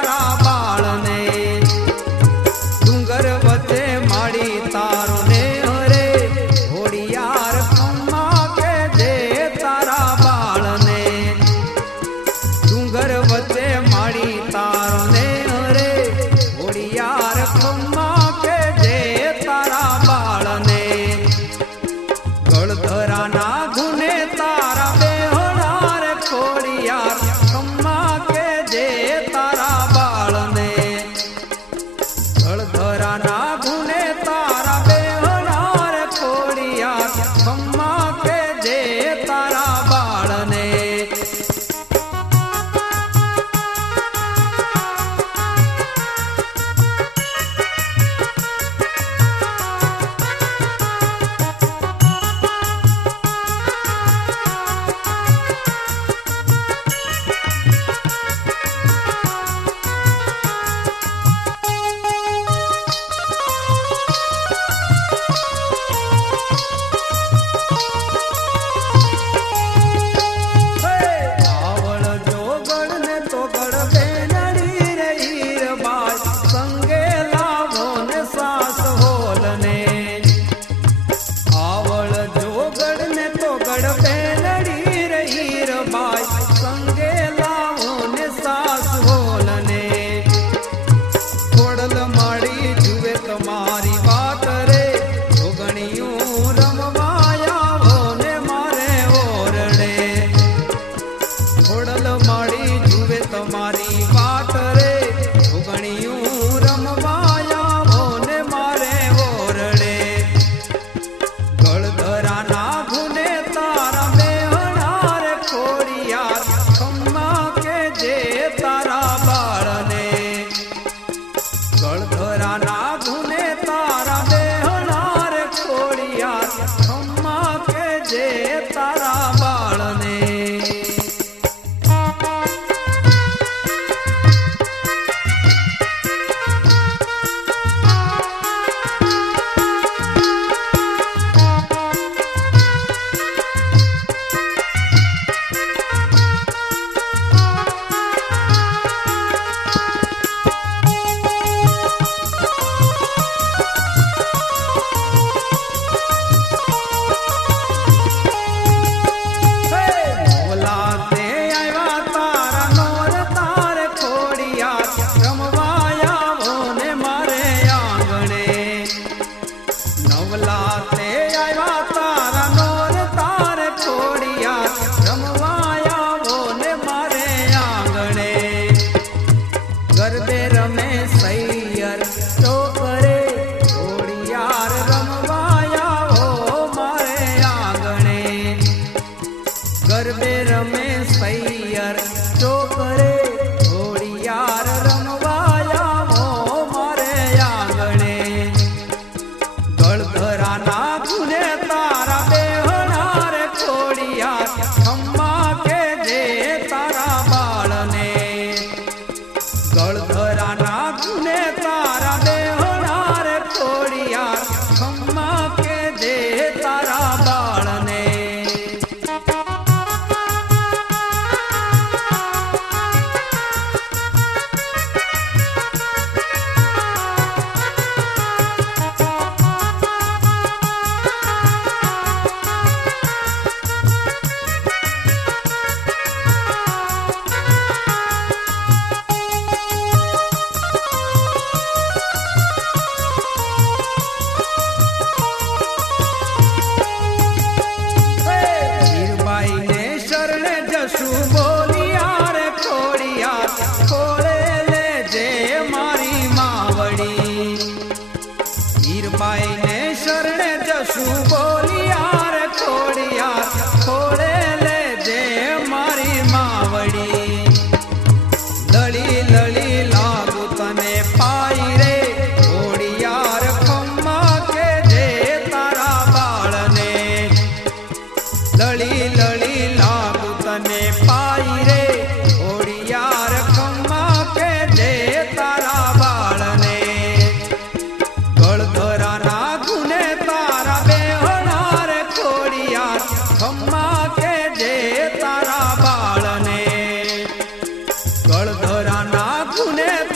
तारा बाल ने डूंगर वच्चे माड़ी तारो ने रे होड़ियार खम्मा के जे तारा बाल ने डूंगर वच्चे माड़ी तारो ने रे होड़ियार खम्मा के जे तारा बाल ने गलधरा ना गुने तारा बेहोनार खोड़ियार खम्मा के जे तारा बाल ने गलधरा ना गुने तारा बेहोनार खोड़ियार खम्मा के जे तारा बाल ने गरबे रमे सैयर चोकरे होड़ियार रमवाया हो मारे आंगणे गलधरा ना गुने तारा बेहोनार खोड़ियार खम्मा के जे तारा बाल ने गलधरा ना गुने तारा बेहोनार खोड़ियार खम्मा के जे तारा बाल ने અમને